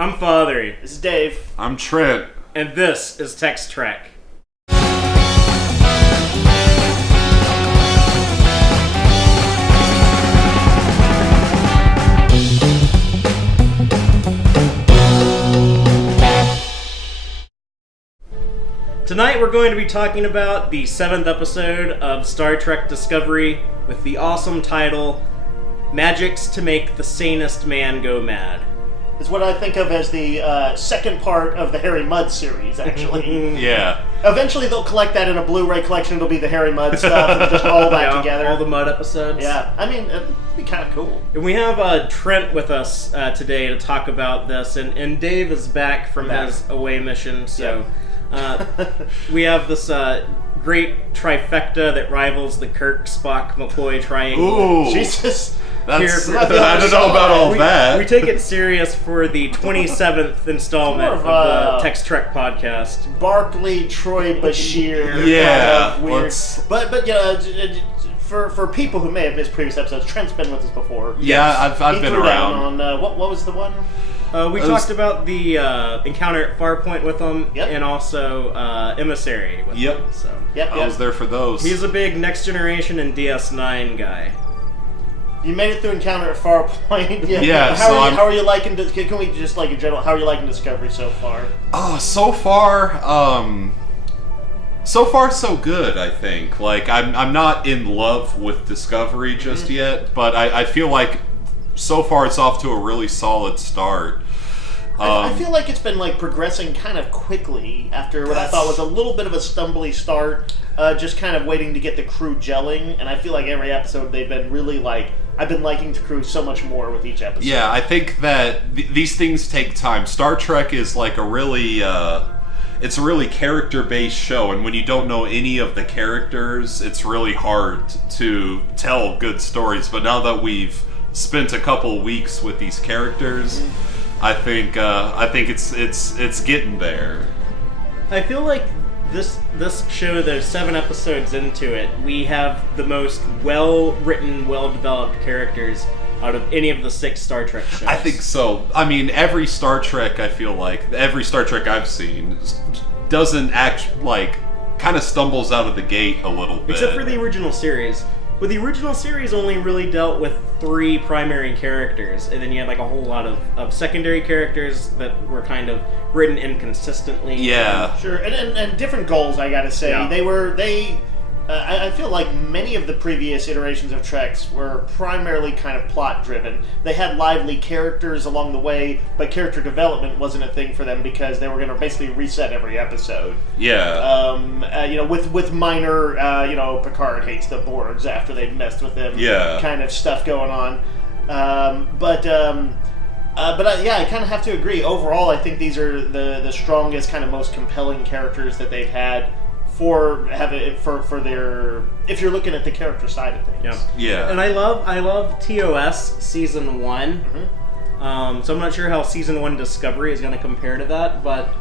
I'm Fatheree. This is Dave. I'm Trent. And this is Tex-Trek. Tonight we're going to be talking about the 7th episode of Star Trek Discovery with the awesome title, Magics to Make the Sanest Man Go Mad. It's what I think of as the second part of the Harry Mudd series, actually. Yeah. Eventually they'll collect that in a Blu-ray collection. It'll be the Harry Mudd stuff and just all that together. All the Mudd episodes. Yeah. I mean, it'd be kind of cool. And we have Trent with us today to talk about this, and Dave is back from his away mission, so we have this great trifecta that rivals the Kirk, Spock, McCoy triangle. Ooh. Jesus. I don't know about all that. We take it serious for the 27th installment of the Tex-Trek podcast. Barclay, Troy, Bashir. Yeah. Kind of weird. But for people who may have missed previous episodes, Trent's been with us before. Yeah, I've been around. On, what was the one? We talked about the encounter at Farpoint with him, Yep. and also Emissary with him. So. Yep. I was there for those. He's a big Next Generation and DS9 guy. You made it through Encounter at Farpoint. Yeah. How are you liking? Can we just like in general? How are you liking Discovery so far? So far so good. I think. Like I'm not in love with Discovery just yet, but I feel like so far it's off to a really solid start. I feel like it's been like progressing kind of quickly after what I thought was a little bit of a stumbly start. Just kind of waiting to get the crew gelling, and I feel like every episode they've been really like. I've been liking the crew so much more with each episode. Yeah, I think that these things take time. Star Trek is like a really character-based show, and when you don't know any of the characters, it's really hard to tell good stories. But now that we've spent a couple weeks with these characters, I think it's getting there. I feel like this show, there's 7 episodes into it, we have the most well-written, well-developed characters out of any of the 6 Star Trek shows. I think so. I mean, every Star Trek, I feel like, every Star Trek I've seen doesn't kind of stumbles out of the gate a little bit. Except for the original series. But the original series only really dealt with 3 primary characters, and then you had like a whole lot of secondary characters that were kind of written inconsistently. Yeah. Sure, and different goals, I gotta say. Yeah. I feel like many of the previous iterations of Treks were primarily kind of plot-driven. They had lively characters along the way, but character development wasn't a thing for them because they were going to basically reset every episode. Yeah. With minor, Picard hates the Borgs after they'd messed with him. Yeah. Kind of stuff going on. I kind of have to agree. Overall, I think these are the strongest, kind of most compelling characters that they've had. For their, if you're looking at the character side of things. Yeah. And I love TOS season 1. Mm-hmm. So I'm not sure how season 1 Discovery is going to compare to that, but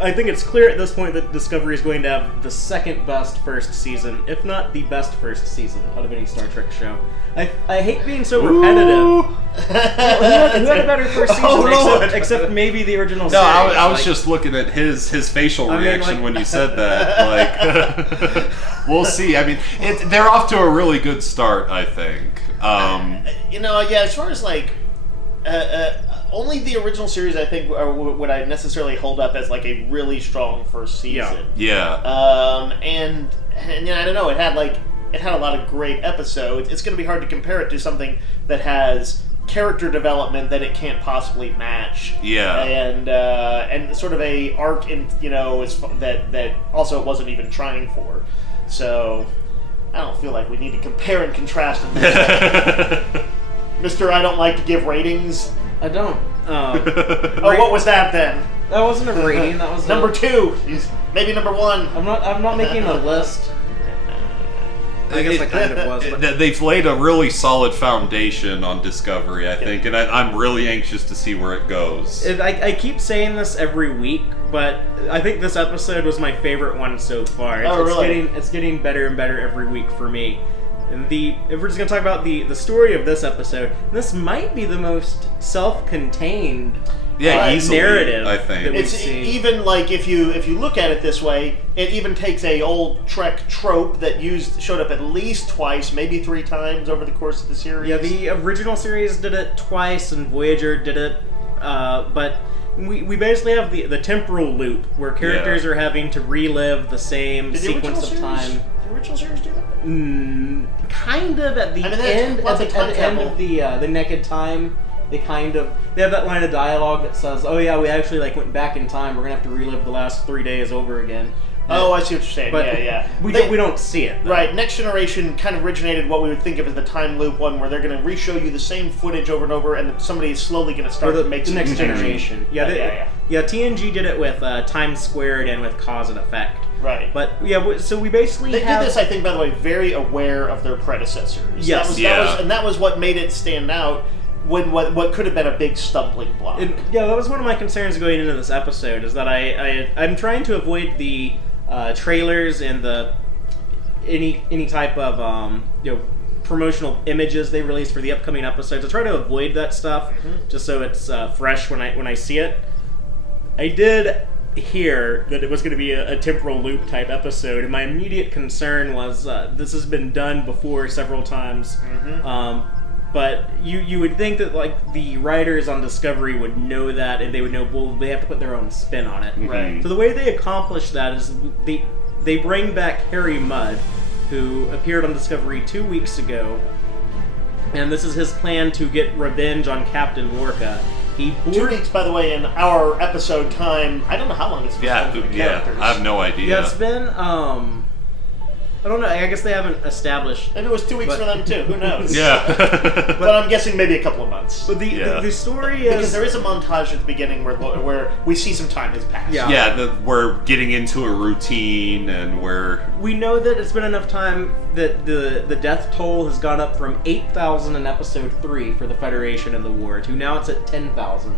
I think it's clear at this point that Discovery is going to have the second best first season, if not the best first season out of any Star Trek show. I hate being so repetitive. Who had a better first season except maybe the original series? No, I was just looking at his facial reaction when you said that. We'll see. I mean, they're off to a really good start, I think. As far as only the original series, I think, would I necessarily hold up as like a really strong first season. Yeah. And I don't know. It had a lot of great episodes. It's going to be hard to compare it to something that has character development that it can't possibly match. Yeah. And sort of a arc in that also it wasn't even trying for. So I don't feel like we need to compare and contrast in this. Mr. I don't like to give ratings. I don't. What was that then? That wasn't a rating. That was number 2. Maybe number 1. I'm not making a list. I guess I kind of was. But they've laid a really solid foundation on Discovery, I think, and I'm really anxious to see where it goes. I keep saying this every week, but I think this episode was my favorite one so far. It's getting better and better every week for me. And if we're just going to talk about the story of this episode, this might be the most self-contained easily, narrative. I think that we've It's seen. even like if you look at it this way, it even takes a old Trek trope that showed up at least twice, maybe 3 times over the course of the series. Yeah, the original series did it twice, and Voyager did it, but we basically have the temporal loop where characters are having to relive the same Did sequence of time. The original series do that? Kind of at the end, at the end of the Naked Time. They have that line of dialogue that says, "Oh yeah, we actually went back in time. We're gonna have to relive the last 3 days over again." Oh, I see what you're saying. But yeah. We don't see it, though. Right. Next Generation kind of originated what we would think of as the time loop one, where they're going to re-show you the same footage over and over, and somebody is slowly going to start to make the some Next changes. Generation. Yeah, TNG did it with Time Squared and with Cause and Effect. Right. But yeah, so we basically They did this, I think, by the way, very aware of their predecessors. Yes. That was what made it stand out when what could have been a big stumbling block. That was one of my concerns going into this episode, is that I'm trying to avoid the trailers and any type of promotional images they release for the upcoming episodes. I try to avoid that stuff just so it's fresh when I see it. I did hear that it was going to be a temporal loop type episode, and my immediate concern was this has been done before several times. But you would think that the writers on Discovery would know that, and they would know, well, they have to put their own spin on it. Right. So the way they accomplish that is they bring back Harry Mudd, who appeared on Discovery 2 weeks ago, and this is his plan to get revenge on Captain Lorca. 2 weeks, by the way, in our episode time. I don't know how long it's been. I have no idea. Yeah, it's been I don't know. I guess they haven't established. Maybe it was 2 weeks for them too. Who knows? Yeah. But I'm guessing maybe a couple of months. But the story is, because there is a montage at the beginning where we see some time has passed. Yeah. We're getting into a routine, and we know that it's been enough time that the death toll has gone up from 8,000 in episode 3 for the Federation and the war to now it's at 10,000.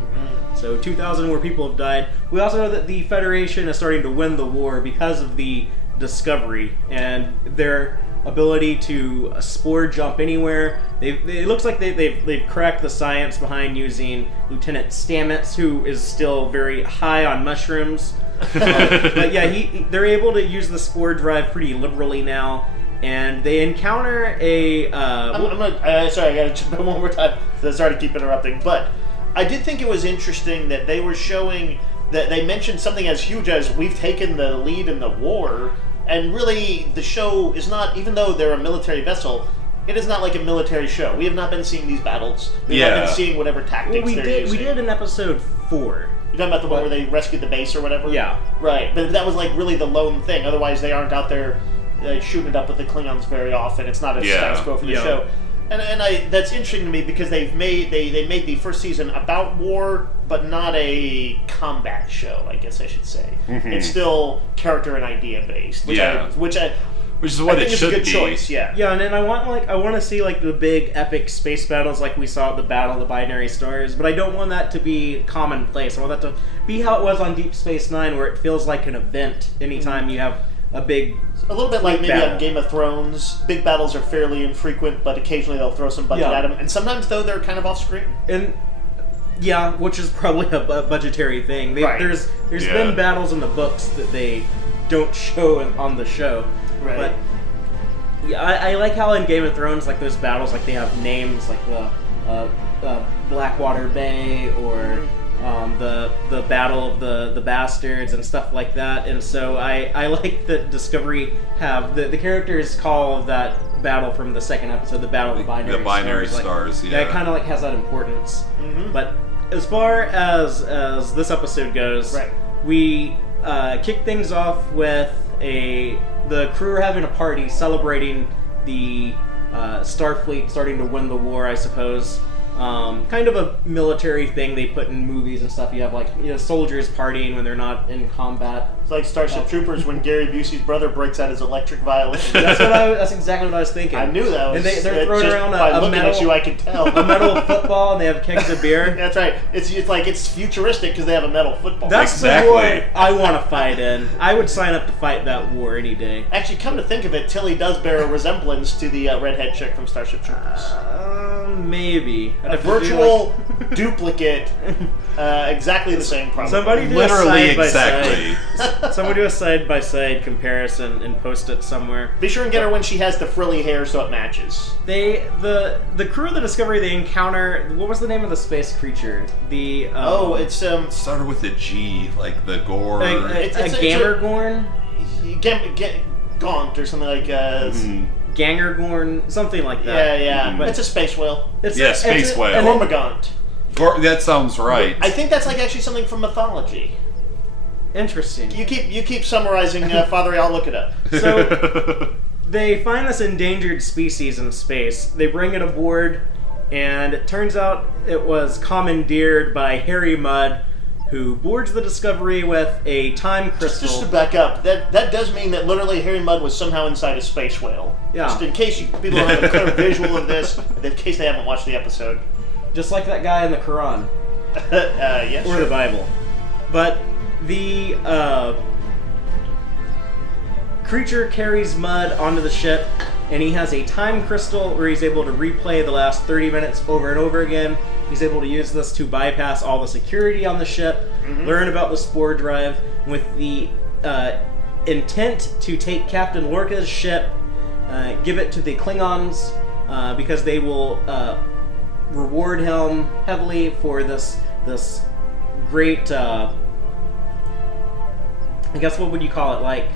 So 2,000 more people have died. We also know that the Federation is starting to win the war because of the Discovery and their ability to spore jump anywhere. It looks like they've cracked the science behind using Lieutenant Stamets, who is still very high on mushrooms. But yeah, they're able to use the spore drive pretty liberally now, and they encounter a. Sorry, I gotta jump in one more time. Sorry to keep interrupting, but I did think it was interesting that they were showing that they mentioned something as huge as we've taken the lead in the war. And really, the show is not, even though they're a military vessel, it is not like a military show. We have not been seeing these battles. We have not been seeing whatever tactics they're using. We did in episode 4. You're talking about the one where they rescued the base or whatever? Yeah. Right, but that was really the lone thing. Otherwise, they aren't out there shooting it up with the Klingons very often. It's not a status quo for the show. And that's interesting to me because they made the first season about war, but not a combat show, I guess I should say. It's still character and idea based, which is what it should be. Choice, yeah. Yeah, and then I want to see the big epic space battles like we saw at the Battle of the Binary Stars, but I don't want that to be commonplace. I want that to be how it was on Deep Space Nine, where it feels like an event anytime you have a little bit like maybe on Game of Thrones. Big battles are fairly infrequent, but occasionally they'll throw some budget at them, and sometimes though they're kind of off screen. And which is probably a budgetary thing. There's been battles in the books that they don't show on the show. Right. But yeah, I like how in Game of Thrones, those battles, they have names like the Blackwater Bay or the Battle of the Bastards and stuff like that. And so I like that Discovery have the characters call that battle from the second episode the Battle of the Binary Stars. The Binary Stars, yeah. That kind of has that importance. But as far as this episode goes, we kick things off with the crew are having a party celebrating the Starfleet starting to win the war, I suppose. Kind of a military thing they put in movies and stuff. You have soldiers partying when they're not in combat. It's like Starship Troopers when Gary Busey's brother breaks out his electric violin. That's exactly what I was thinking. I knew that. And they're throwing around by a looking metal. At you, I can tell. A metal football, and they have kegs of beer. That's right. It's futuristic because they have a metal football. That's the war I want to fight in. I would sign up to fight that war any day. Actually, come to think of it, Tilly does bear a resemblance to the redhead chick from Starship Troopers. Maybe. I A virtual duplicate, exactly the same problem. Somebody do Literally a exactly. side-by-side. Somebody do a side-by-side comparison and post it somewhere. Be sure and get her when she has the frilly hair so it matches. The crew of the Discovery, they encounter, what was the name of the space creature? It's Started with a G, like the gore. a Gamergorn? Gaunt or something like Gangergorn, something like that. Yeah. But it's a space whale. Space whale. Gormagaunt. That sounds right. I think that's like actually something from mythology. Interesting. You keep summarizing, Fatheree. I'll look it up. So they find this endangered species in space. They bring it aboard, and it turns out it was commandeered by Harry Mudd, who boards the Discovery with a time crystal. Just to back up, that does mean that literally Harry Mudd was somehow inside a space whale. Yeah. Just in case people don't have a clear visual of this, in case they haven't watched the episode. Just like that guy in the Quran. Yes. Or the Bible. But the creature carries Mudd onto the ship, and he has a time crystal where he's able to replay the last 30 minutes over and over again. He's able to use this to bypass all the security on the ship, learn about the spore drive, with the intent to take Captain Lorca's ship, give it to the Klingons, because they will reward him heavily for this great, I guess, what would you call it? Like,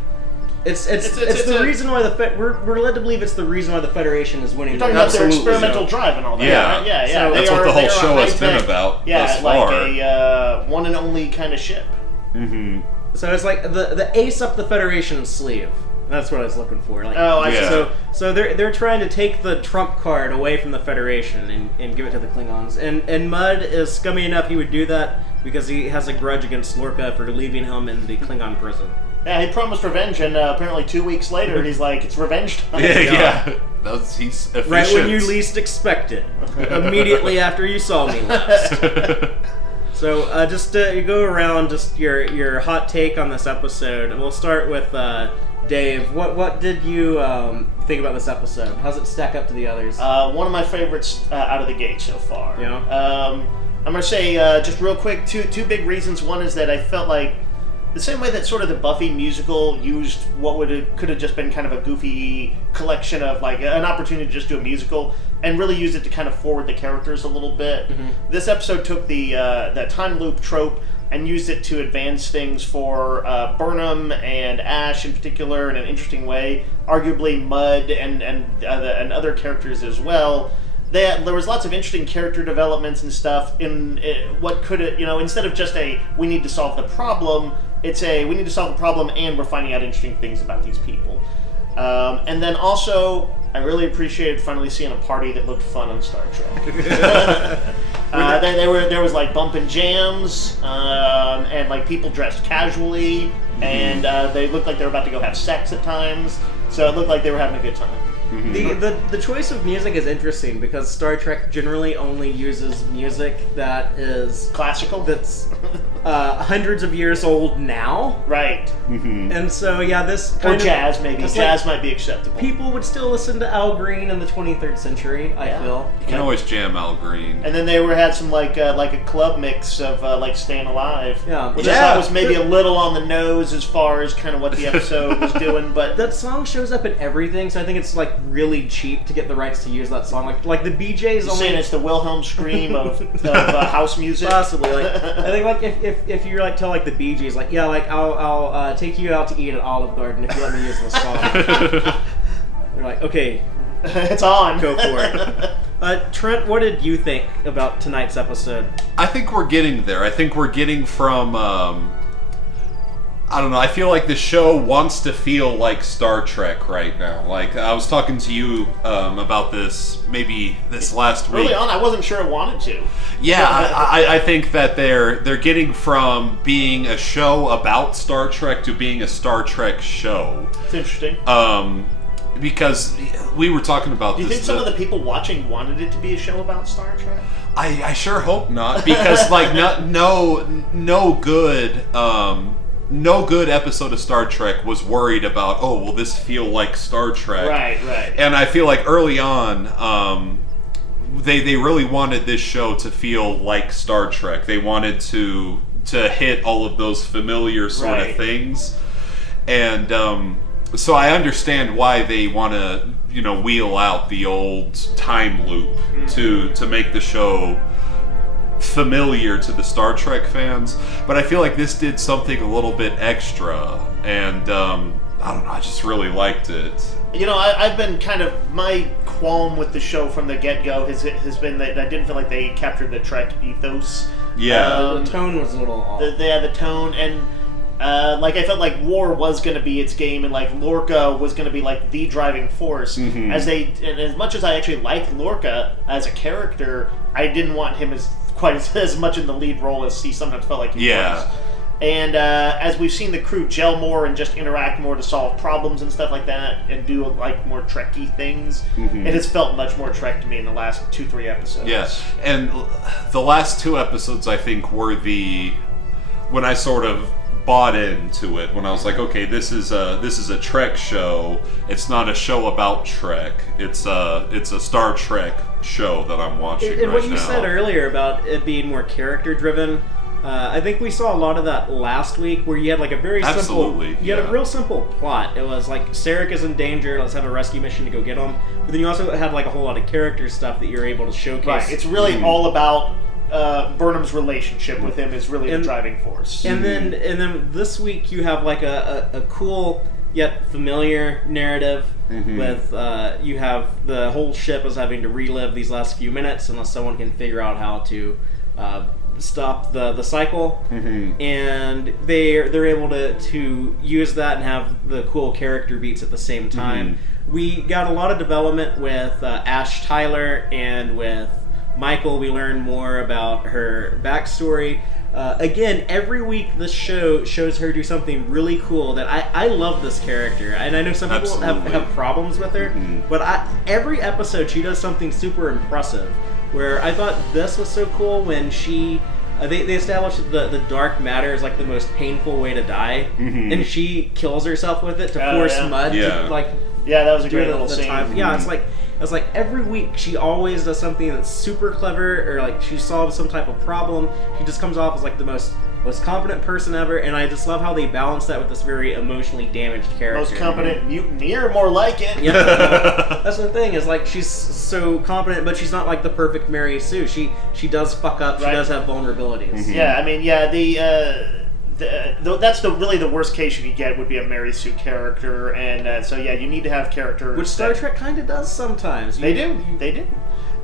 it's the reason why we're led to believe it's the reason why the Federation is winning. You're talking about their experimental drive and all that. Yeah, right? Yeah. That's what the whole show has been about thus far. Like a one and only kind of ship. Mm-hmm. So it's like the ace up the Federation's sleeve. That's what I was looking for. Like, I see. So they're trying to take the trump card away from the Federation and give it to the Klingons. And Mudd is scummy enough he would do that because he has a grudge against Lorca for leaving him in the Klingon prison. Yeah, he promised revenge, and apparently 2 weeks later, he's like, "It's revenge time." Yeah. He's efficient. Right when you least expect it. Immediately after you saw me last. So just you go around, just your hot take on this episode. We'll start with Dave. What did you think about this episode? How's it stack up to the others? One of my favorites out of the gate so far. Yeah. I'm gonna say just real quick two big reasons. One is that I felt like the same way that sort of the Buffy musical used what could have just been kind of a goofy collection of like an opportunity to just do a musical and really used it to kind of forward the characters a little bit. Mm-hmm. This episode took the time loop trope and used it to advance things for Burnham and Ash in particular in an interesting way. Arguably Mudd and other characters as well. There was lots of interesting character developments and stuff in what could have, instead of just we need to solve the problem, it's we need to solve the problem and we're finding out interesting things about these people. And then also, I really appreciated finally seeing a party that looked fun on Star Trek. There was like bumping jams, and like people dressed casually, and they looked like they were about to go have sex at times, so it looked like they were having a good time. Mm-hmm. The choice of music is interesting because Star Trek generally only uses music that is classical, that's hundreds of years old now. Right. Mm-hmm. And so this or jazz maybe. Jazz might be acceptable. People would still listen to Al Green in the 23rd century. I feel you can always jam Al Green. And then they had some like a club mix of like Staying Alive. Yeah. Which I thought was maybe a little on the nose as far as kind of what the episode was doing, but that song shows up in everything, so I think it's like really cheap to get the rights to use that song. Like the BJ's only saying it's the Wilhelm scream of house music. Possibly. Like I think like if you like tell like the Bee Gees like I'll take you out to eat at Olive Garden if you let me use this song. They're like, okay, it's on. Go for it. Trent, what did you think about tonight's episode? I think we're getting there. I think we're getting from I don't know. I feel like the show wants to feel like Star Trek right now. Like I was talking to you about this maybe this last week. Early on, I wasn't sure it wanted to. Yeah, I think that they're getting from being a show about Star Trek to being a Star Trek show. It's interesting. Because we were talking about this. Do you this, think some of the people watching wanted it to be a show about Star Trek? I sure hope not. Because like no good episode of Star Trek was worried about, will this feel like Star Trek? Right. And I feel like early on, they really wanted this show to feel like Star Trek. They wanted to hit all of those familiar sort of things, and so I understand why they want to wheel out the old time loop to make the show familiar to the Star Trek fans. But I feel like this did something a little bit extra, and I don't know, I just really liked it. I've been kind of, my qualm with the show from the get-go has been that I didn't feel like they captured the Trek ethos. Yeah, the tone was a little off. The tone, and I felt like war was going to be its game, and like Lorca was going to be like the driving force. And as much as I actually liked Lorca as a character, I didn't want him quite as much in the lead role as he sometimes felt like he was. And as we've seen the crew gel more and just interact more to solve problems and stuff like that, and do like more Trek-y things, it has felt much more Trek to me in the last 2-3 episodes. Yes, and the last 2 episodes I think were when I sort of bought into it, when I was like, okay, this is a Trek show. It's not a show about Trek. It's a Star Trek show that I'm watching right now. And what you said earlier about it being more character driven, I think we saw a lot of that last week, where you had like a very simple, had a real simple plot. It was like Sarek is in danger, let's have a rescue mission to go get him. But then you also had like a whole lot of character stuff that you're able to showcase. Right, it's really all about Burnham's relationship with him is really the driving force. And then this week you have like a cool yet familiar narrative with you have the whole ship is having to relive these last few minutes unless someone can figure out how to stop the cycle, and they're able to use that and have the cool character beats at the same time. We got a lot of development with Ash Tyler, and with Michael we learn more about her backstory. Again, every week this show shows her do something really cool that I love this character, and I know some people have problems with her, but every episode she does something super impressive. Where I thought this was so cool when they established the dark matter is like the most painful way to die, and she kills herself with it to force Mud to like that was a great little scene. It's like every week she always does something that's super clever, or like she solves some type of problem. She just comes off as like the most competent person ever, and I just love how they balance that with this very emotionally damaged character. Most competent mutineer, more like it. Yeah, that's the thing, is like she's so competent, but she's not like the perfect Mary Sue. She does fuck up. She does have vulnerabilities. Yeah, I mean, that's really the worst case you could get would be a Mary Sue character, and so you need to have characters. Which Star Trek kind of does sometimes. They do.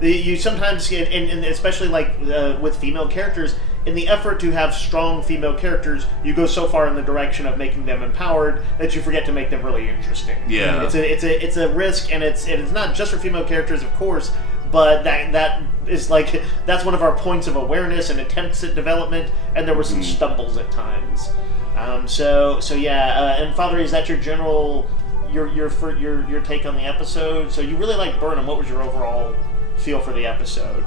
You sometimes get, and especially like with female characters, in the effort to have strong female characters, you go so far in the direction of making them empowered that you forget to make them really interesting. Yeah, it's a risk, and it's not just for female characters, of course, but that is like that's one of our points of awareness and attempts at development, and there were some stumbles at times. And Fatheree, is that your general your take on the episode? So you really like Burnham. What was your overall feel for the episode?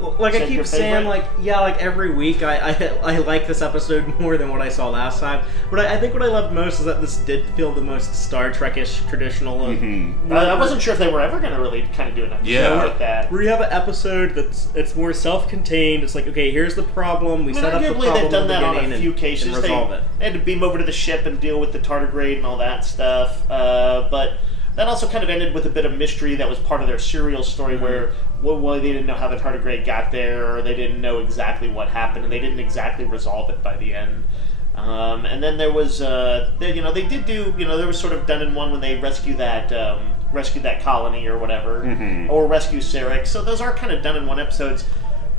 Like I keep saying, like every week I like this episode more than what I saw last time. But I think what I loved most is that this did feel the most Star Trek-ish traditional. I wasn't sure if they were ever going to really kind of do an episode like that. Where you have an episode it's more self-contained. It's like, okay, here's the problem. We set up the problem. They've done that on a few cases. And resolve it. They had to beam over to the ship and deal with the tardigrade and all that stuff. But that also kind of ended with a bit of mystery that was part of their serial story, where they didn't know how the tardigrade got there, or they didn't know exactly what happened, and they didn't exactly resolve it by the end. And then there was, they did do, there was sort of done in one when they rescued that colony or whatever, or rescue Sarek. So those are kind of done in one episodes.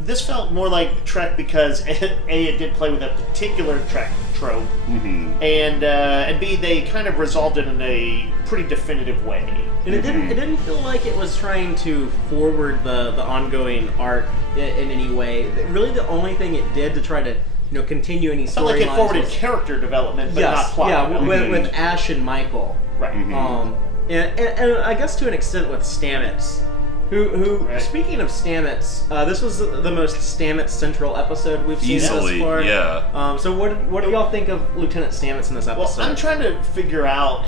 This felt more like Trek because it did play with a particular Trek trope, and B, they kind of resolved it in a pretty definitive way. And it didn't feel like it was trying to forward the ongoing arc in any way. Really, the only thing it did to try to continue any storylines. Felt like it forwarded character development, but not plot. Yeah, with Ash and Michael. Right. And I guess to an extent with Stamets. Who speaking of Stamets, this was the most Stamets central episode we've seen thus far. Yeah. So what do y'all think of Lieutenant Stamets in this episode? Well, I'm trying to figure out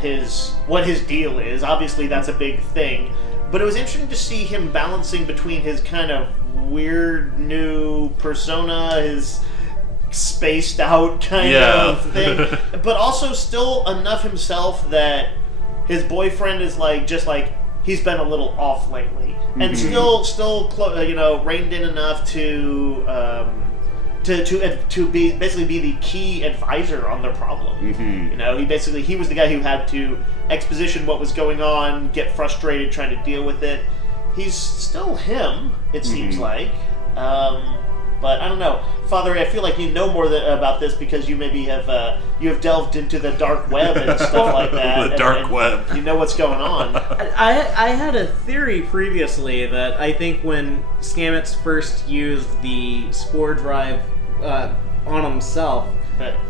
what his deal is. Obviously, that's a big thing. But it was interesting to see him balancing between his kind of weird new persona, his spaced out kind of thing, but also still enough himself that his boyfriend is he's been a little off lately, and still reined in enough to be basically be the key advisor on their problem. He was the guy who had to exposition what was going on, get frustrated trying to deal with it. He's still him, it seems like. But I don't know, Fatheree, I feel like you know more about this because you maybe have delved into the dark web and stuff like that. The dark web. You know what's going on. I had a theory previously that I think when Stamets first used the spore drive on himself,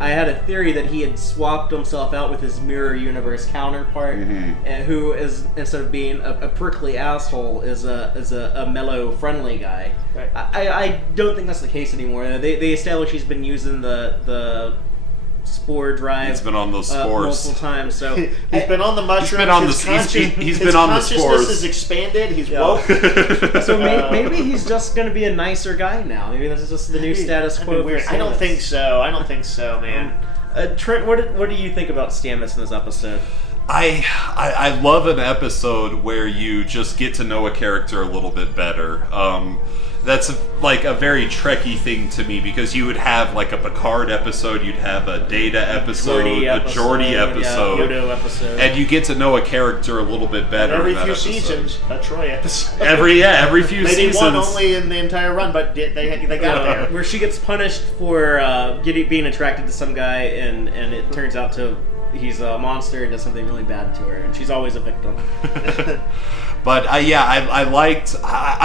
I had a theory that he had swapped himself out with his mirror universe counterpart, who is, instead of being a prickly asshole, is a mellow, friendly guy. Right. I don't think that's the case anymore. They established he's been using the spore drive. He's been on those spores multiple times. So he's been on the mushrooms. He's been on the spores. His consciousness is expanded. He's woke. So maybe he's just going to be a nicer guy now. Maybe this is just the new status quo. Weird. I don't think so, man. Trent, what do you think about Stamets in this episode? I love an episode where you just get to know a character a little bit better. That's like a very Trekky thing to me, because you would have like a Picard episode, you'd have a Data episode, a Geordi episode, Odo episode, and you get to know a character a little bit better. Every few seasons, a Troy episode. Every few Maybe seasons. Maybe one only in the entire run, but they got there. Where she gets punished for being attracted to some guy, and it turns out he's a monster and does something really bad to her, and she's always a victim. But I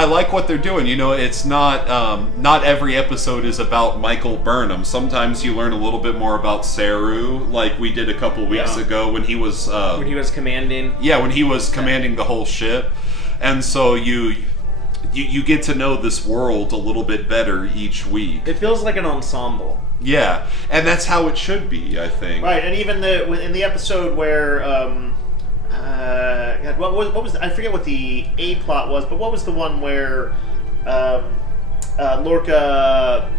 like what they're doing. It's not every episode is about Michael Burnham. Sometimes you learn a little bit more about Saru, like we did a couple weeks ago when he was commanding. Yeah, when he was commanding the whole ship, and so you get to know this world a little bit better each week. It feels like an ensemble. Yeah, and that's how it should be, I think. Right, and even in the episode where God, what was I forget what the A plot was, but what was the one where Lorca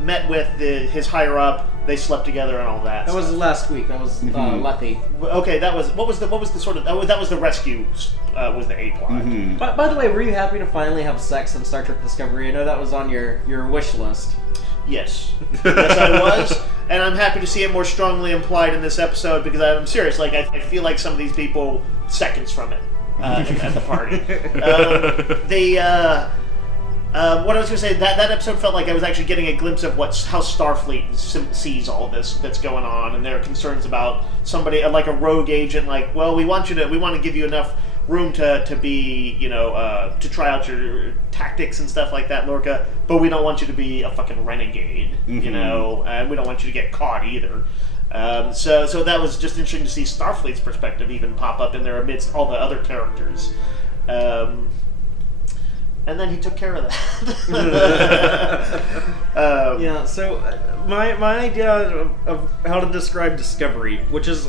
met with his higher up? They slept together and all that. That was last week. That was Lethe. Okay, that was what was the sort of that was the rescue was the A plot. By the way, were you happy to finally have sex in Star Trek Discovery? I know that was on your wish list. Yes, I was, and I'm happy to see it more strongly implied in this episode, because I'm serious. Like I feel like some of these people seconds from it at the party. What I was going to say, that episode felt like I was actually getting a glimpse of how Starfleet sees all this that's going on, and their concerns about somebody like a rogue agent. Like, well, we want to give you enough room to be, to try out your tactics and stuff like that, Lorca, but we don't want you to be a fucking renegade, and we don't want you to get caught either. So that was just interesting to see Starfleet's perspective even pop up in there amidst all the other characters. And then he took care of that. So my idea of how to describe Discovery, which is,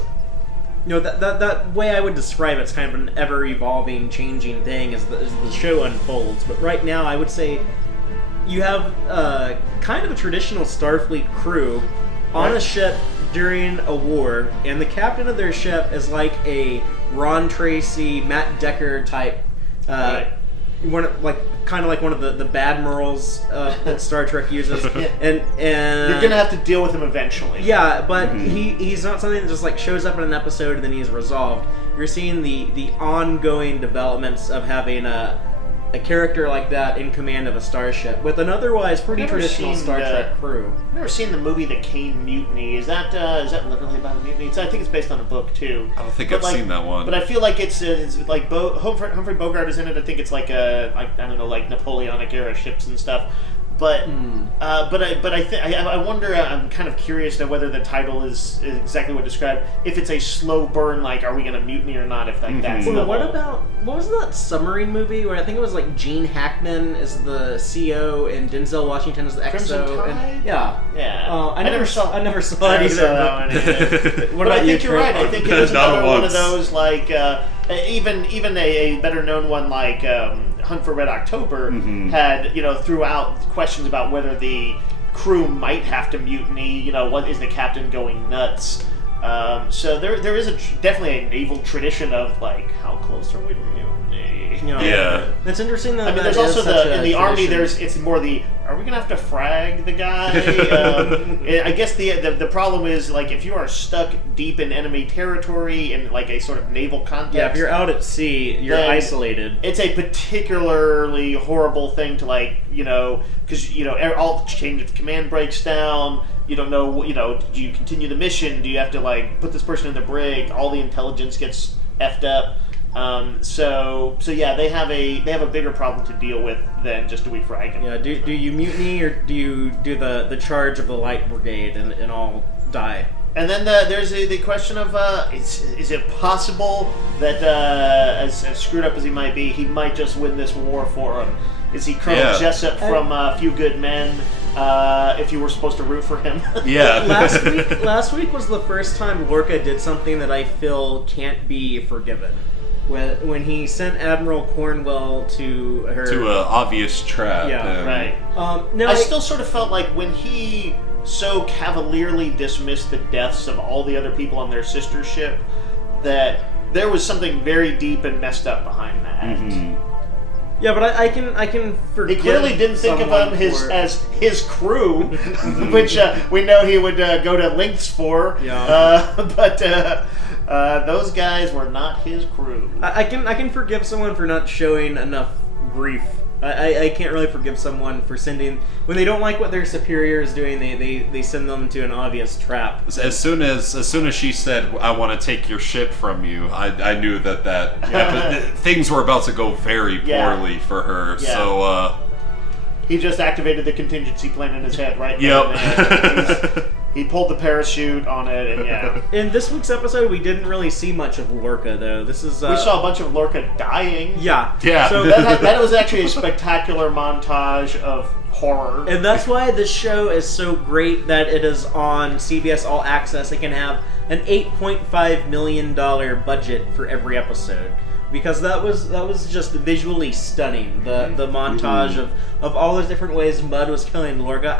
that way I would describe it's kind of an ever-evolving, changing thing as the show unfolds. But right now, I would say you have kind of a traditional Starfleet crew on a ship during a war, and the captain of their ship is like a Ron Tracy, Matt Decker type. Kind of like one of the bad Admirals that Star Trek uses, and you're gonna have to deal with him eventually. Yeah, but he's not something that just like shows up in an episode and then he's resolved. You're seeing the ongoing developments of having a character like that in command of a starship with an otherwise pretty traditional Star Trek crew. I've never seen the movie The Kane Mutiny. Is that literally about a mutiny? I think it's based on a book too. I don't think I've seen that one. But I feel like it's like Humphrey Bogart is in it. I think it's like like Napoleonic era ships and stuff. But I wonder. I'm kind of curious to whether the title is exactly what described. If it's a slow burn, like are we going to mutiny or not? If that's what was that submarine movie where I think it was like Gene Hackman is the CO and Denzel Washington is the XO? I never saw it either. But I think you're right. I think it was another one of those like even a better known one like Hunt for Red October had throughout questions about whether the crew might have to mutiny. What is the captain going nuts? So there is definitely a naval tradition of like, how close are we to mutiny? Yeah. It's interesting that there's also in the Army. It's more the, are we gonna have to frag the guy? I guess the problem is, like, if you are stuck deep in enemy territory in like a sort of naval context. Yeah, if you're out at sea, you're isolated. It's a particularly horrible thing to because all change of command breaks down. You don't know. Do you continue the mission? Do you have to put this person in the brig? All the intelligence gets effed up. So yeah, they have a bigger problem to deal with than just do we frag them. Yeah, do you mutiny, or do you do the charge of the light brigade and all die? And then there's the question of is it possible that as screwed up as he might be, he might just win this war for him? Is he Colonel Jessup from A Few Good Men? If you were supposed to root for him. Yeah. Last week was the first time Lorca did something that I feel can't be forgiven. When he sent Admiral Cornwell to her... To an obvious trap. Yeah, right. I still sort of felt like when he so cavalierly dismissed the deaths of all the other people on their sister ship, that there was something very deep and messed up behind that. Mm-hmm. Yeah, but I can forgive. He clearly didn't think of them as his crew, which we know he would go to lengths for. Yeah. But those guys were not his crew. I can forgive someone for not showing enough grief. I can't really forgive someone for sending, when they don't like what their superior is doing, they send them to an obvious trap. As soon as she said, "I want to take your ship from you," I knew that things were about to go very poorly for her. Yeah. So he just activated the contingency plan in his head, right? Yep. He pulled the parachute on it, and yeah. In this week's episode, we didn't really see much of Lorca, though. We saw a bunch of Lorca dying. Yeah. Yeah. So that was actually a spectacular montage of horror. And that's why this show is so great that it is on CBS All Access. It can have an $8.5 million budget for every episode. Because that was just visually stunning. The montage of all those different ways Mudd was killing Lorca.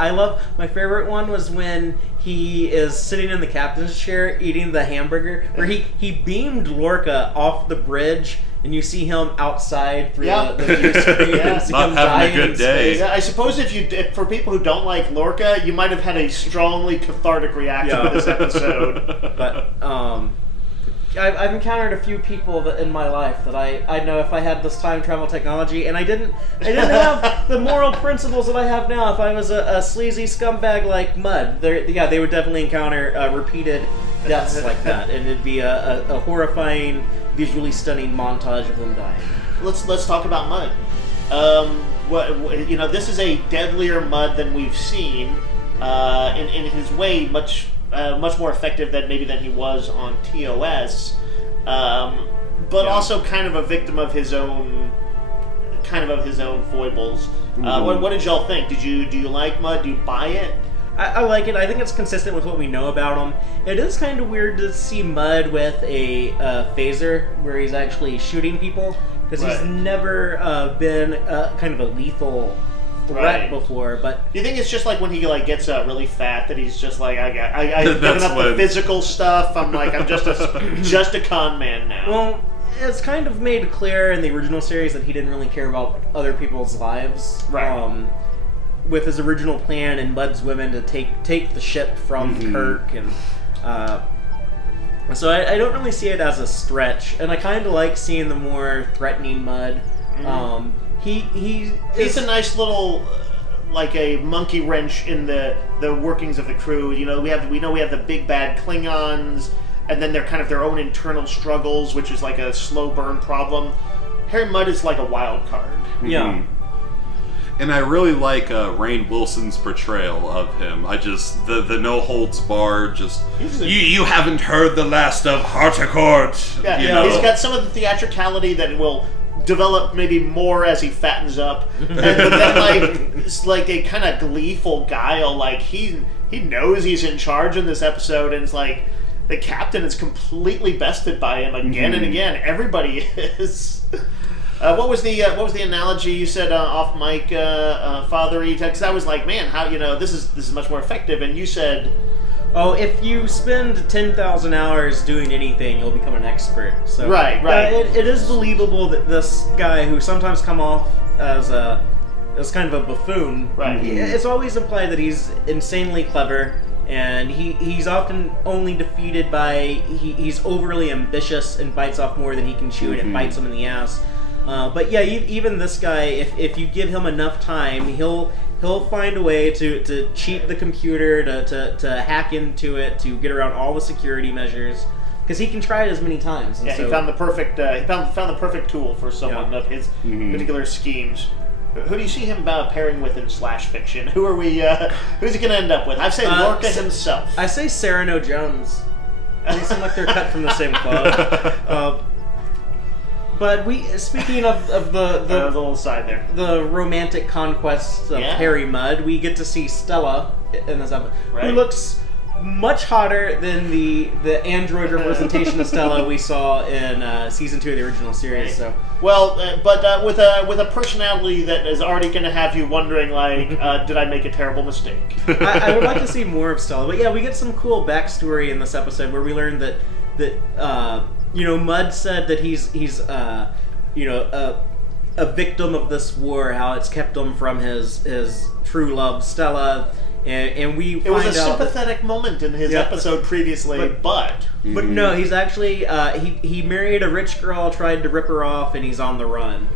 My favorite one was when he is sitting in the captain's chair eating the hamburger, where he beamed Lorca off the bridge, and you see him outside through the view screen. Not having a good day. Yeah, I suppose if for people who don't like Lorca, you might have had a strongly cathartic reaction to this episode. But I've encountered a few people in my life that I know if I had this time travel technology, and I didn't have the moral principles that I have now. If I was a sleazy scumbag like Mudd, they would definitely encounter repeated deaths like that, and it'd be a horrifying, visually stunning montage of them dying. Let's talk about Mudd. This is a deadlier Mudd than we've seen. In his way, much more effective than he was on TOS, but also kind of a victim of his own foibles. What did y'all think? Do you like Mudd? Do you buy it? I like it. I think it's consistent with what we know about him. It is kind of weird to see Mudd with a phaser where he's actually shooting people, because he's never been kind of a lethal threat before. But do you think it's just like when he gets really fat that he's just like, I've given up the physical stuff. I'm just a con man now. Well, it's kind of made clear in the original series that he didn't really care about other people's lives. Right. With his original plan and Mudd's women to take the ship from Kirk, and so I don't really see it as a stretch, and I kind of like seeing the more threatening Mudd. He's a nice little like a monkey wrench in the workings of the crew. We know we have the big bad Klingons, and then they're kind of their own internal struggles, which is like a slow burn problem. Harry Mudd is like a wild card. Yeah. And I really like Rainn Wilson's portrayal of him. I just the no holds barred. You haven't heard the last of Harticourt. Yeah, he's got some of the theatricality that will develop maybe more as he fattens up, but then it's like a kind of gleeful guile. Like he knows he's in charge in this episode, and it's like, the captain is completely bested by him again and again. Everybody is. What was the analogy you said off mic, Fatheree? Because I was like, man, how this is much more effective, and you said, oh, if you spend 10,000 hours doing anything, you'll become an expert. So right. It is believable that this guy, who sometimes come off as kind of a buffoon, right? It's always implied that he's insanely clever. And he's often only defeated by he's overly ambitious and bites off more than he can chew, and it bites him in the ass. But yeah, even this guy, if you give him enough time, he'll find a way to cheat the computer, to hack into it, to get around all the security measures, because he can try it as many times. And yeah, he found the perfect found the perfect tool for someone of his particular schemes. Who do you see him pairing with in slash fiction? Who are we? Who's he going to end up with? I'd say Lorca himself. I say Cyrano Jones. They seem like they're cut from the same cloth. But speaking of the little side there, the romantic conquests of Harry Mudd, we get to see Stella in this episode, who looks much hotter than the android representation of Stella we saw in season 2 of the original series. So but with a personality that is already going to have you wondering, like, did I make a terrible mistake? I would like to see more of Stella, but yeah, we get some cool backstory in this episode where we learn that Mudd said that he's a victim of this war, how it's kept him from his true love, Stella. And we it was a sympathetic moment in his episode previously, but no, he's actually he married a rich girl, tried to rip her off, and he's on the run.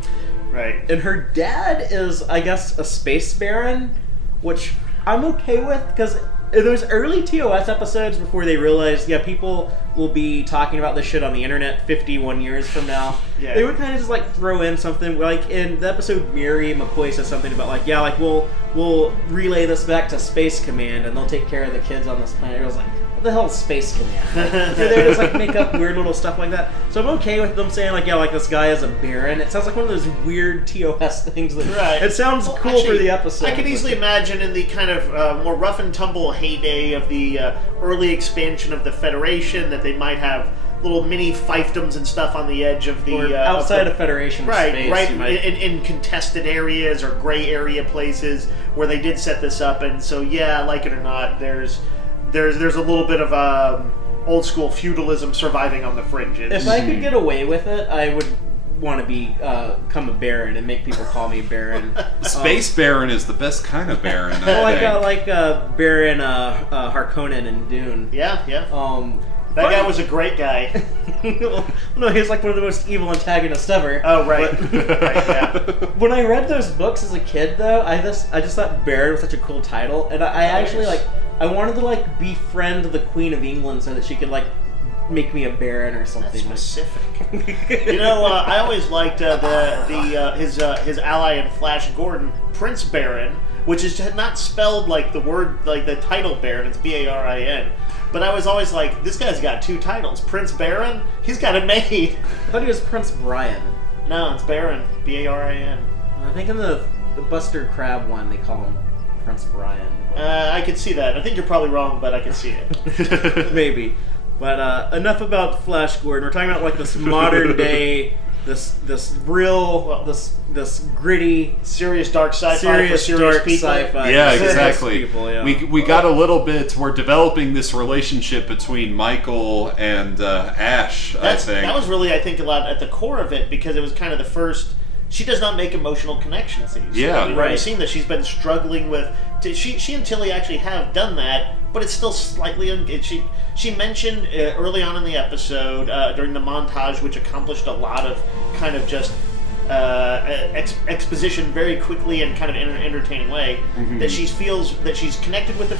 Right. And her dad is, I guess, a space baron, which I'm okay with, because in those early TOS episodes, before they realized, people will be talking about this shit on the internet 51 years from now, they would kind of just like throw in something, like in the episode Miri McCoy says something about like, we'll relay this back to Space Command and they'll take care of the kids on this planet. It was like, what the hell is Space Command? Like, they just like make up weird little stuff like that. So I'm okay with them saying like this guy is a baron. It sounds like one of those weird TOS things that it sounds cool for the episode. I could easily imagine in the kind of more rough and tumble heyday of the early expansion of the Federation that they might have little mini fiefdoms and stuff on the edge of the outside of Federation space, in contested areas or gray area places where they did set this up, and so like it or not, there's a little bit of old school feudalism surviving on the fringes. If I could get away with it, I would want to become a baron and make people call me baron. Space baron is the best kind of baron. like Baron Harkonnen in Dune. Yeah. That guy was a great guy. No, he was like one of the most evil antagonists ever. Oh, right. When I read those books as a kid, though, I just thought Baron was such a cool title, and I actually I wanted to befriend the Queen of England so that she could make me a baron or something. That's specific. I always liked his ally in Flash Gordon, Prince Baron, which is not spelled like the word, like the title Baron. It's Barin. But I was always like, this guy's got 2 titles. Prince Baron? He's got it made. I thought he was Prince Brian. No, it's Baron. Barin. I think in the Buster Crab one, they call him Prince Brian. I could see that. I think you're probably wrong, but I can see it. Maybe. But enough about Flash Gordon. We're talking about this modern day, this gritty, serious dark sci-fi for serious dark people. Sci-fi. Yeah, exactly. People, We got a little bit. We're developing this relationship between Michael and Ash. I think that was really, I think, a lot at the core of it, because it was kind of the first. She does not make emotional connections these days. Yeah, we've already seen that she's been struggling with. She and Tilly actually have done that, but it's still slightly. She mentioned early on in the episode during the montage, which accomplished a lot of kind of just exposition very quickly and kind of in an entertaining way, that she feels that she's connected with a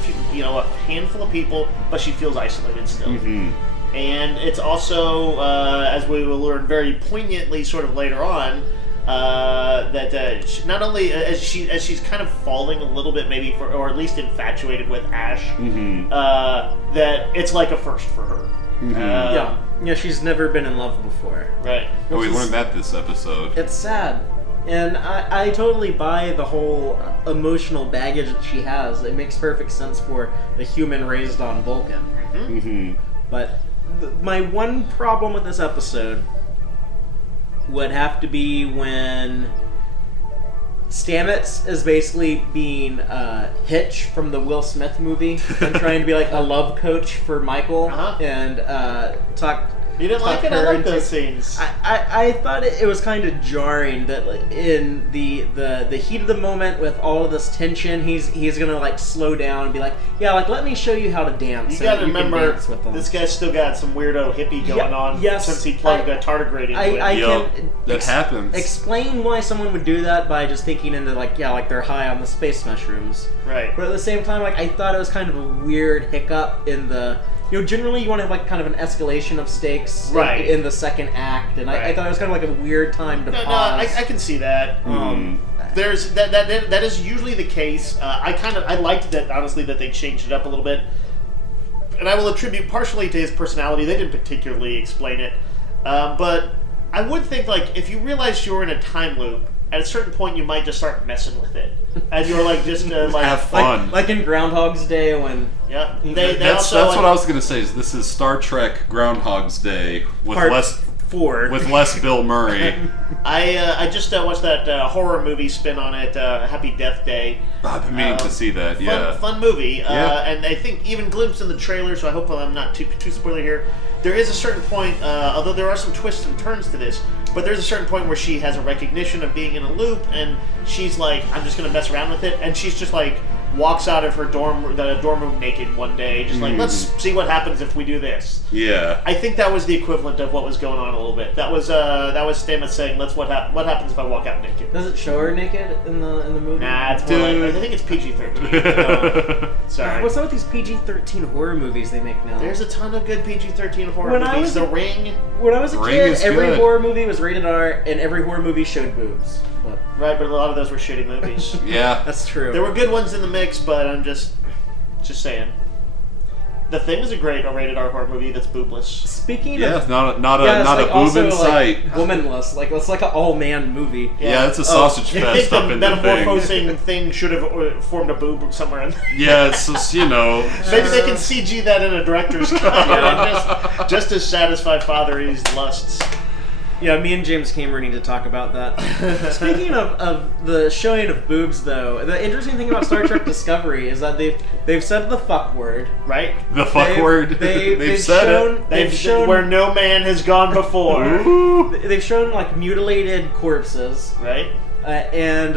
handful of people, but she feels isolated still. And it's also, as we will learn very poignantly, sort of later on. That not only as she's kind of falling a little bit, maybe or at least infatuated with Ash, that it's like a first for her. She's never been in love before. Right. We learned that this episode. It's sad, and I totally buy the whole emotional baggage that she has. It makes perfect sense for the human raised on Vulcan. But my one problem with this episode would have to be when Stamets is basically being Hitch from the Will Smith movie and trying to be like a love coach for Michael and talk. You didn't like it? I like those scenes. I thought it was kind of jarring that like, in the heat of the moment with all of this tension, he's gonna like slow down and be like, yeah, like let me show you how to dance. You gotta remember, this guy's still got some weirdo hippie going on since he plugged a tardigrade into it. That happens. Explain why someone would do that by just thinking into like they're high on the space mushrooms. Right. But at the same time, like I thought it was kind of a weird hiccup in the. Generally you want to have like kind of an escalation of stakes in the second act, and I thought it was kind of like a weird time to pause. No, I can see that. There's that is usually the case. I liked that, honestly, that they changed it up a little bit, and I will attribute partially to his personality. They didn't particularly explain it, but I would think like if you realized you were in a time loop, at a certain point you might just start messing with it, and you're like just like have fun, like in Groundhog's Day when. Yeah, that's what I was gonna say. Is this is Star Trek Groundhog's Day with less Bill Murray. I just watched that horror movie spin on it, Happy Death Day. I've been meaning to see that. Fun movie. And I think even glimpsed in the trailer. So I hope I'm not too spoiler here. There is a certain point, although there are some twists and turns to this, but there's a certain point where she has a recognition of being in a loop, and she's like, I'm just gonna mess around with it, and she's just like. Walks out of her dorm room naked one day, just like, let's see what happens if we do this. Yeah. I think that was the equivalent of what was going on a little bit. That was Stamets saying, what happens if I walk out naked? Does it show her naked in the movie? Nah, it's more like, I think it's PG-13. Sorry. What's up with these PG-13 horror movies they make now? There's a ton of good PG-13 horror movies. The Ring. When I was a kid, every horror movie was rated R, and every horror movie showed boobs. Right, but a lot of those were shitty movies. Yeah, that's true. There were good ones in the mix, but I'm just saying. The Thing is a great rated R horror movie that's boobless. Speaking of, not a boob in sight. Like, womanless, like it's like an all man movie. Yeah, it's a sausage fest up in the Thing. Metamorphosing thing should have formed a boob somewhere in there. Yeah, it's just, maybe they can CG that in a director's cut, just to satisfy Fatheree's lusts. Yeah, me and James Cameron need to talk about that. Speaking of the showing of boobs, though, the interesting thing about Star Trek Discovery is that they've said the fuck word. Right? The fuck word. They've said it. They've shown where no man has gone before. They've shown like mutilated corpses. Right? And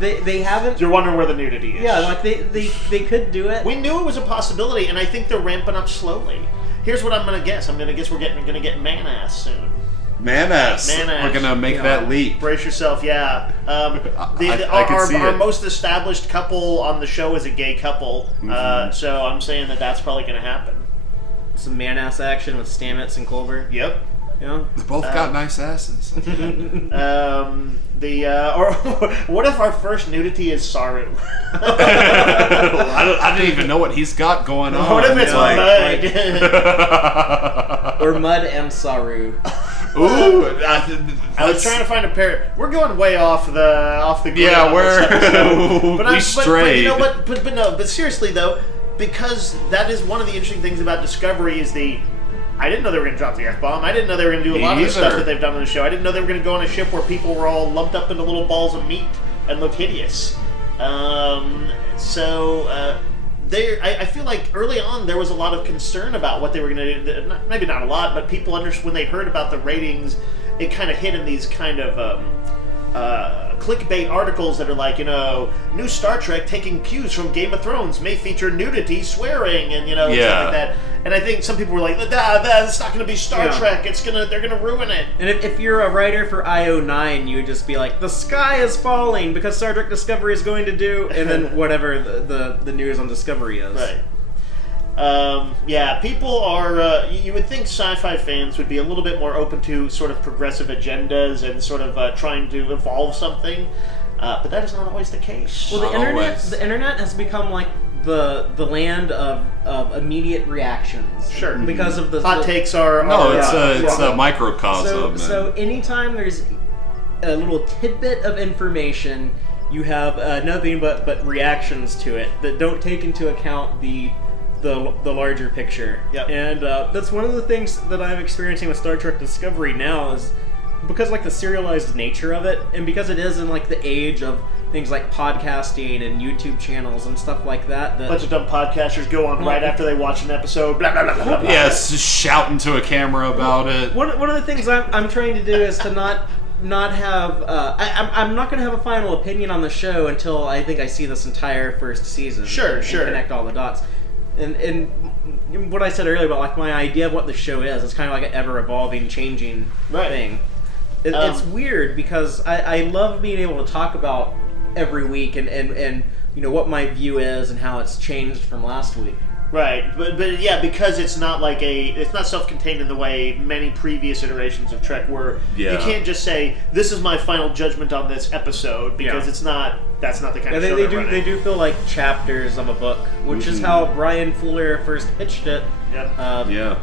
they haven't. You're wondering where the nudity is. Yeah, like they could do it. We knew it was a possibility, and I think they're ramping up slowly. Here's what I'm gonna guess. I'm gonna guess we're gonna get man ass soon. Man-ass. We're gonna make that leap. Brace yourself, yeah. I can see our most established couple on the show is a gay couple, so I'm saying that's probably gonna happen. Some man-ass action with Stamets and Culber. Yep. Yeah. They both got nice asses. Or what if our first nudity is Saru? I didn't even know what he's got going on. What if it's Mud? Or Mud and Saru. Ooh, I was trying to find a pair. We're going way off the grid. Yeah, we strayed. But seriously though, because that is one of the interesting things about Discovery is I didn't know they were going to drop the F-bomb. I didn't know they were going to do a lot of the stuff that they've done on the show. I didn't know they were going to go on a ship where people were all lumped up into little balls of meat and looked hideous. I feel like early on there was a lot of concern about what they were going to do. Maybe not a lot, but people when they heard about the ratings, it kind of hit in these kind of clickbait articles that are like, new Star Trek taking cues from Game of Thrones may feature nudity, swearing, and stuff like that. And I think some people were like, that's not going to be Star Trek. They're going to ruin it. And if you're a writer for IO9, you would just be like, the sky is falling because Star Trek Discovery is going to do, and then whatever the news on Discovery is. Right. People are, you would think sci-fi fans would be a little bit more open to sort of progressive agendas and sort of trying to evolve something, but that is not always the case. Well, the internet has become like the land of immediate reactions. Sure. Because of the hot takes are... it's a microcosm. So anytime there's a little tidbit of information, you have nothing but reactions to it that don't take into account the the larger picture. Yep. And that's one of the things that I'm experiencing with Star Trek Discovery now is because like the serialized nature of it, and because it is in like the age of things like podcasting and YouTube channels and stuff like that. A bunch of dumb podcasters go on right after they watch an episode. Blah, blah, blah, blah, blah. Yes, just shouting to a camera about it. One of the things I'm trying to do is to not have I'm not going to have a final opinion on the show until I think I see this entire first season. Sure. And connect all the dots. And what I said earlier about like my idea of what the show is, it's kind of like an ever evolving, changing thing. It's weird because I love being able to talk about every week and you know what my view is and how it's changed from last week. Right, but yeah, because it's not like it's not self-contained in the way many previous iterations of Trek were. Yeah. You can't just say this is my final judgment on this episode because it's not. That's not the kind of show they're running. They do feel like chapters of a book, which is how Brian Fuller first pitched it.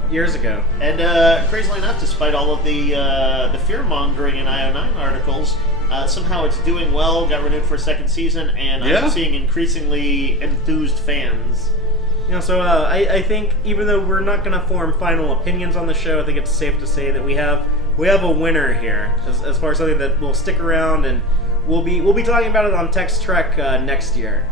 Years ago. And crazily enough, despite all of the fear-mongering in IO9 articles, somehow it's doing well, got renewed for a second season, and I'm seeing increasingly enthused fans. You know, so I think even though we're not going to form final opinions on the show, I think it's safe to say that we have a winner here as far as something that will stick around, and we'll be talking about it on Tex-Trek next year.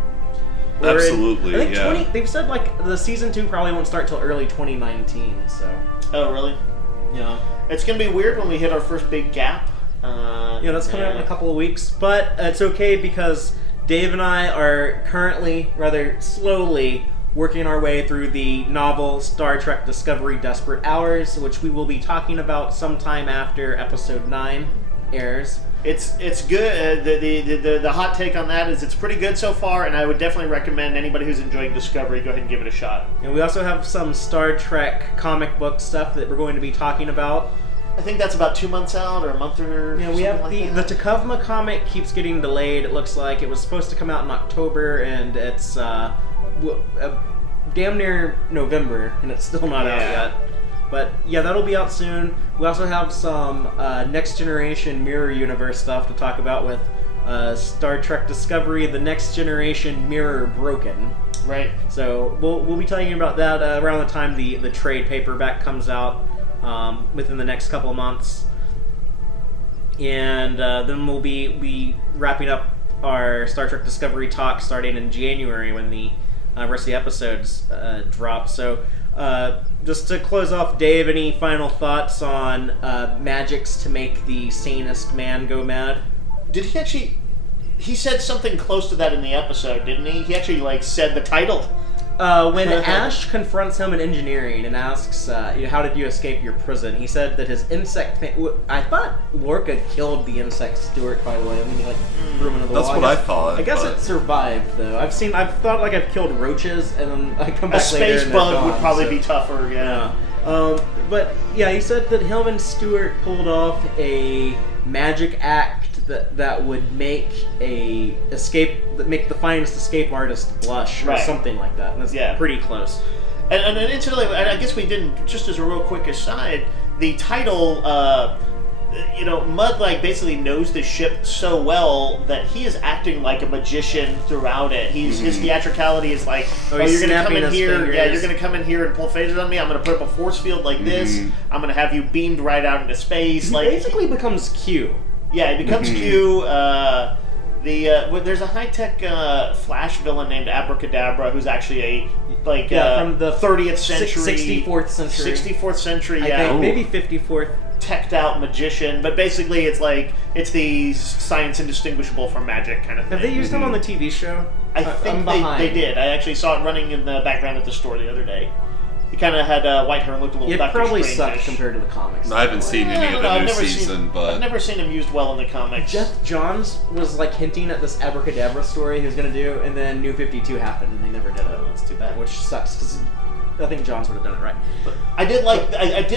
Absolutely, I think they've said like the season 2 probably won't start till early 2019. So. Oh really? Yeah. It's gonna be weird when we hit our first big gap. That's coming up in a couple of weeks, but it's okay because Dave and I are currently rather slowly working our way through the novel Star Trek Discovery Desperate Hours, which we will be talking about sometime after episode 9 airs. It's good. The hot take on that is it's pretty good so far, and I would definitely recommend anybody who's enjoying Discovery go ahead and give it a shot. And we also have some Star Trek comic book stuff that we're going to be talking about. I think that's about 2 months out, or a month or we have like the Takavma comic keeps getting delayed. It looks like it was supposed to come out in October, and it's damn near November, and it's still not out yet. But yeah, that'll be out soon. We also have some Next Generation Mirror Universe stuff to talk about with Star Trek Discovery, the Next Generation Mirror Broken. Right. So we'll be talking about that around the time the trade paperback comes out within the next couple of months. And then we'll be wrapping up our Star Trek Discovery talk starting in January when the rest of the episodes drop. So just to close off, Dave, any final thoughts on magics to make the sanest man go mad? Did he actually... He said something close to that in the episode, didn't he? He actually, said the title. When Ash confronts him in engineering and asks, how did you escape your prison? He said that his insect... I thought Lorca killed the insect steward, by the way. I mean, threw him into the wall. That's what I thought. I guess it survived, though. I've thought like I've killed roaches, and then I come back later. A space bug would probably be tougher, yeah. But yeah, he said that him and Stewart pulled off a magic act that would make the finest escape artist blush, or something like that. And that's pretty close. And incidentally, I guess we didn't, just as a real quick aside, the title, Mudd basically knows the ship so well that he is acting like a magician throughout it. His theatricality is like, you're gonna come in here, you're gonna come in here and pull phasers on me. I'm gonna put up a force field like this. I'm gonna have you beamed right out into space. He basically becomes Q. Yeah, it becomes Q. There's a high-tech Flash villain named Abracadabra who's actually from the 30th century, 64th century, 64th century, I think, maybe 54th. Teched out magician, but basically it's the science indistinguishable from magic kind of thing. Have they used him on the TV show? I think they did. I actually saw it running in the background at the store the other day. He kind of had white hair and looked a little Dr. Strange-ish. It probably sucked compared to the comics. I haven't seen any of the new season, but... I've never seen him used well in the comics. Jeff Johns was hinting at this Abracadabra story he was going to do, and then New 52 happened, and they never did it. That's too bad. Which sucks, because I think Johns would have done it right. But I did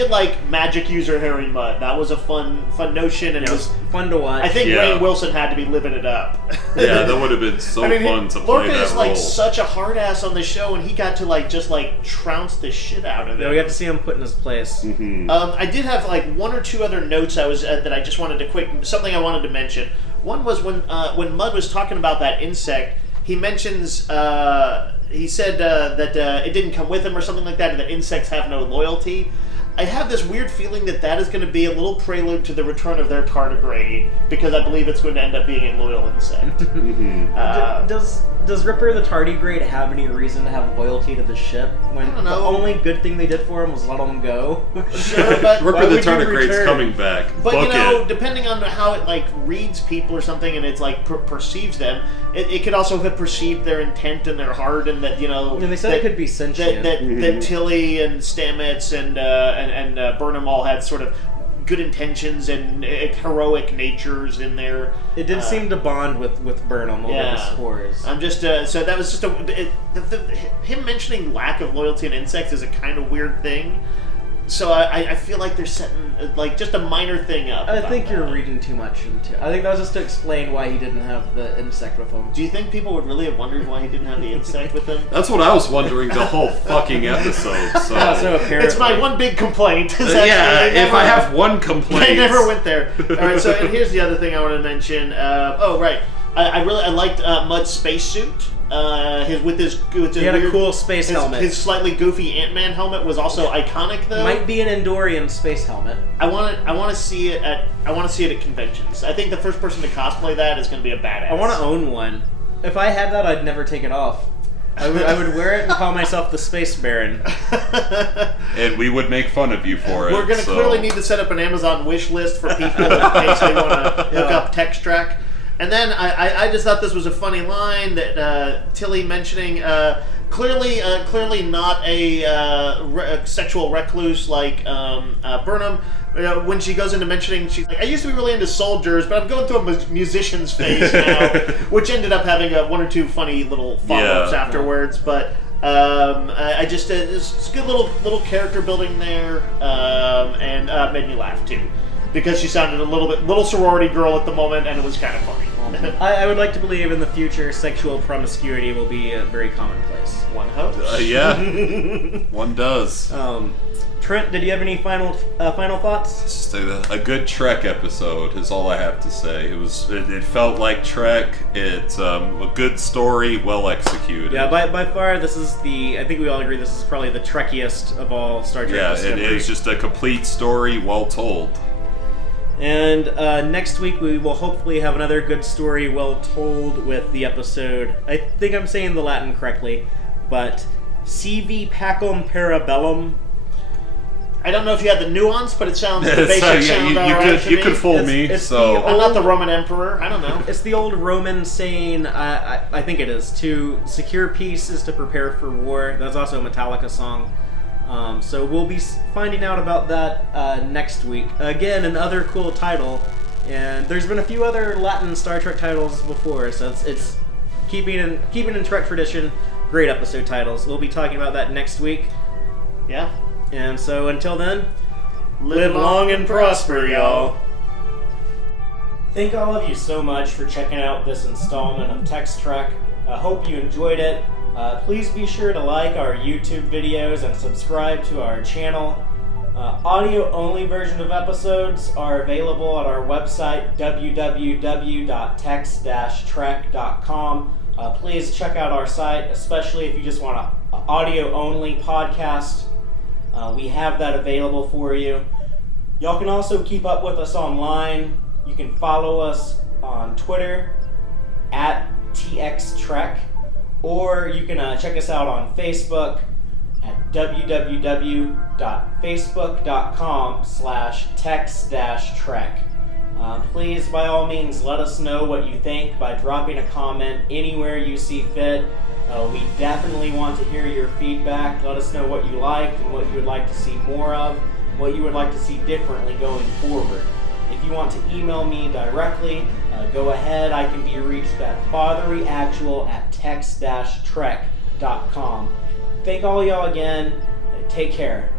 like magic user Harry Mudd. That was a fun notion, and it was fun to watch. I think Rainn Wilson had to be living it up. Yeah, that would have been so fun to play that role. Lorca is such a hard ass on the show, and he got to just trounce the shit out of it. Yeah, we got to see him put in his place. I did have one or two other notes that I just wanted to something I wanted to mention. One was when Mudd was talking about that insect, he mentions he said that it didn't come with him or something like that, and that insects have no loyalty. I have this weird feeling that is going to be a little prelude to the return of their tardigrade, because I believe it's going to end up being a loyal insect. Does Ripper the tardigrade have any reason to have loyalty to the ship when I don't know. the only good thing they did for him was let him go? Sure, but Ripper the Tardigrade's coming back. But Book you know, it. depending on how it like reads people or something, and it's like perceives them, it could also have perceived their intent and their heart, and that And they said it could be sentient. That Tilly and Stamets and Burnham all had sort of good intentions and heroic natures in there. It did seem to bond with Burnham over the spores. I'm just so that was just him mentioning lack of loyalty in insects is a kind of weird thing. So I feel like they're setting like just a minor thing up. I think you're reading too much into it. I think that was just to explain why he didn't have the insect with him. Do you think people would really have wondered why he didn't have the insect with him? That's what I was wondering the whole fucking episode. So, So apparently, it's my one big complaint. Is if I have one complaint, they never went there. All right. So and here's the other thing I want to mention. I liked Mud's spacesuit. He had a cool space helmet. His slightly goofy Ant-Man helmet was also iconic, though. Might be an Endorian space helmet. I want to see it at conventions. I think the first person to cosplay that is going to be a badass. I want to own one. If I had that, I'd never take it off. I would wear it and call myself the Space Baron. And we would make fun of you for it. We're going to clearly need to set up an Amazon wish list for people in case they want to hook up Tex-Trek. And then I just thought this was a funny line that Tilly mentioning, clearly not a sexual recluse like Burnham. When she goes into mentioning, she's like, I used to be really into soldiers, but I'm going through a musician's phase now, which ended up having one or two funny little follow-ups afterwards. But I just it's good little character building there, and made me laugh too. Because she sounded a little sorority girl at the moment, and it was kind of funny. I would like to believe in the future sexual promiscuity will be very commonplace. One hopes. Yeah, one does. Trent, did you have any final thoughts? Just a good Trek episode is all I have to say. It felt like Trek. It's a good story, well executed. Yeah, by far this is I think we all agree this is probably the Trekkiest of all Star Trek. Yeah, Discovery. it is just a complete story, well told. And next week we will hopefully have another good story well told with the episode. I think I'm saying the Latin correctly, but Sivi Pacem Parabellum. I don't know if you had the nuance, but it sounds the basic sound alright. You could fool me. I'm not the Roman emperor. I don't know. It's the old Roman saying. I think it is to secure peace is to prepare for war. That's also a Metallica song. So we'll be finding out about that next week. Again, another cool title, and there's been a few other Latin Star Trek titles before, so it's keeping in Trek tradition. Great episode titles. We'll be talking about that next week. Yeah. And so until then, live long and prosper, y'all. Thank all of you so much for checking out this installment of Tex-Trek. I hope you enjoyed it. Please be sure to like our YouTube videos and subscribe to our channel. Audio-only version of episodes are available at our website, www.tex-trek.com. Please check out our site, especially if you just want an audio-only podcast. We have that available for you. Y'all can also keep up with us online. You can follow us on Twitter at TXTrek, or you can check us out on Facebook at www.facebook.com/tex-trek. Please, by all means, let us know what you think by dropping a comment anywhere you see fit. We definitely want to hear your feedback. Let us know what you liked and what you would like to see more of, what you would like to see differently going forward. If you want to email me directly, go ahead. I can be reached at fathereeactual@tex-trek.com. Thank all y'all again. Take care.